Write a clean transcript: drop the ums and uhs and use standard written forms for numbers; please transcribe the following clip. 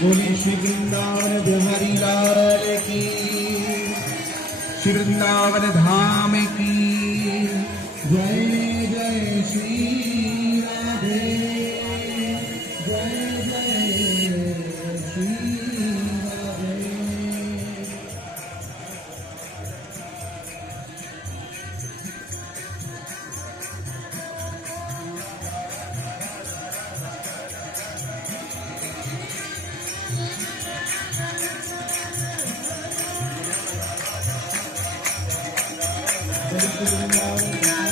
बोले श्री वृंदावन बिहारी लाल की, श्री वृंदावन धाम की जय। जय श्री राधे, जय जय श्री राधे। Thank you.